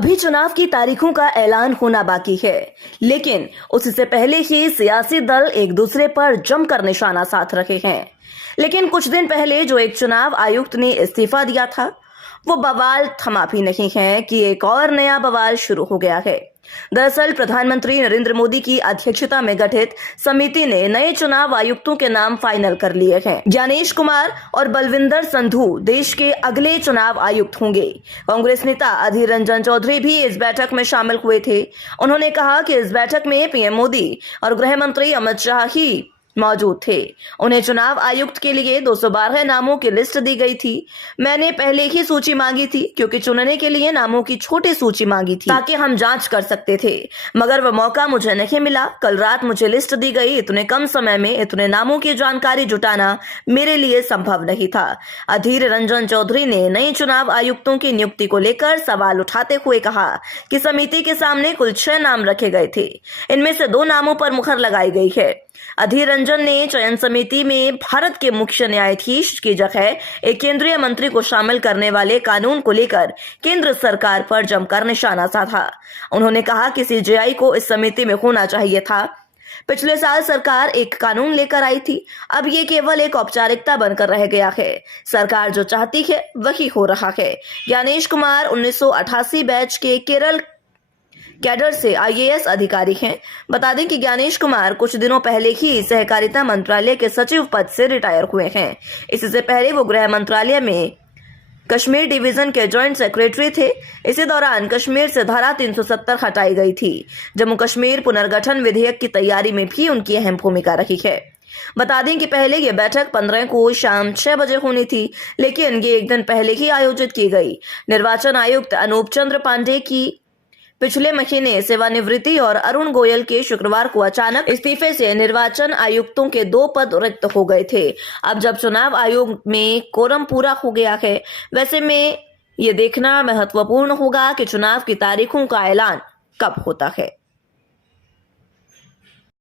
अभी चुनाव की तारीखों का ऐलान होना बाकी है, लेकिन उससे पहले ही सियासी दल एक दूसरे पर जमकर निशाना साध रहे हैं। लेकिन कुछ दिन पहले जो एक चुनाव आयुक्त ने इस्तीफा दिया था, वो बवाल थमा भी नहीं है कि एक और नया बवाल शुरू हो गया है। दरअसल प्रधानमंत्री नरेंद्र मोदी की अध्यक्षता में गठित समिति ने नए चुनाव आयुक्तों के नाम फाइनल कर लिए हैं। ज्ञानेश कुमार और बलविंदर संधू देश के अगले चुनाव आयुक्त होंगे। कांग्रेस नेता अधीर रंजन चौधरी भी इस बैठक में शामिल हुए थे। उन्होंने कहा कि इस बैठक में पीएम मोदी और गृह मंत्री अमित शाह ही मौजूद थे। उन्हें चुनाव आयुक्त के लिए 212 नामों की लिस्ट दी गई थी। मैंने पहले ही सूची मांगी थी, क्योंकि चुनने के लिए नामों की छोटी सूची मांगी थी ताकि हम जांच कर सकते थे, मगर वह मौका मुझे नहीं मिला। कल रात मुझे लिस्ट दी गई। इतने कम समय में इतने नामों की जानकारी जुटाना मेरे लिए संभव नहीं था। अधीर रंजन चौधरी ने नए चुनाव आयुक्तों की नियुक्ति को लेकर सवाल उठाते हुए कहा कि समिति के सामने कुल 6 नाम रखे गए थे। इनमें से 2 नामों पर मुहर लगाई गई है। अधीर रंजन ने चयन समिति में भारत के मुख्य न्यायाधीश की जगह एक केंद्रीय मंत्री को शामिल करने वाले कानून को लेकर केंद्र सरकार पर जमकर निशाना साधा। उन्होंने कहा कि सीजेआई को इस समिति में होना चाहिए था। पिछले साल सरकार एक कानून लेकर आई थी, अब ये केवल एक औपचारिकता बनकर रह गया है। सरकार जो चाहती है वही हो रहा है। ज्ञानेश कुमार 1988 बैच के केरल कैडर से आईएएस अधिकारी हैं। बता दें कि ज्ञानेश कुमार कुछ दिनों पहले ही सहकारिता मंत्रालय के सचिव पद से रिटायर हुए हैं। इससे पहले वो गृह मंत्रालय में कश्मीर डिवीजन के जॉइंट सेक्रेटरी थे। इसी दौरान कश्मीर से धारा 370 हटाई गई थी। जम्मू कश्मीर पुनर्गठन विधेयक की तैयारी में भी उनकी अहम भूमिका रही है। बता दें कि पहले ये बैठक 15 को शाम 6 बजे होनी थी, लेकिन ये एक दिन पहले ही आयोजित की गई। निर्वाचन आयुक्त अनूप चंद्र पांडे की पिछले महीने सेवानिवृत्ति और अरुण गोयल के शुक्रवार को अचानक इस्तीफे से निर्वाचन आयुक्तों के 2 पद रिक्त हो गए थे। अब जब चुनाव आयोग में कोरम पूरा हो गया है, वैसे में ये देखना महत्वपूर्ण होगा कि चुनाव की तारीखों का ऐलान कब होता है।